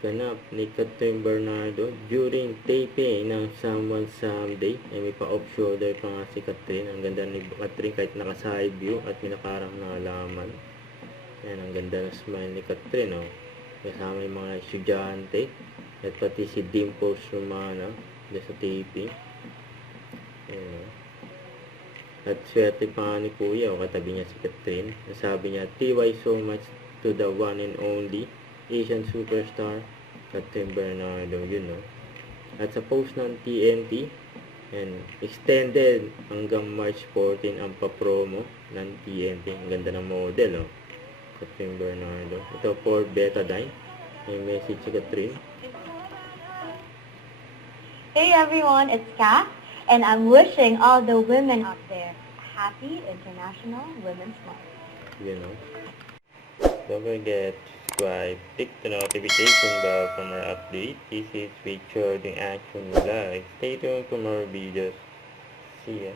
ganap ni Catherine Bernardo during taping ng Someone Someday. Ay may pa-off shoulder pa nga si Catherine. Ang ganda ni Catherine kahit naka-side view at may nakarang na halaman. Ayan, ang ganda ng smile ni Catherine, oh. Kasama yung mga estudyante at pati si Dimples Romana dyan sa taping. Ayan, oh. At swerte pa nga ni Kuya, o katabi niya si Catherine. Sabi niya, TY so much to the one and only Asian superstar, Catherine Bernardo, yun, no? At sa post ng TNT, and extended hanggang March 14 ang pa-promo ng TNT. Ang ganda ng model, no? Catherine Bernardo. Ito for Betadine. May message si Catherine. Hey everyone, it's Kat, and I'm wishing all the women out there a happy International Women's Month. You know. Don't forget to subscribe, click the notification bell for more updates. This is featured in Action Live. Stay tuned for more videos. See ya.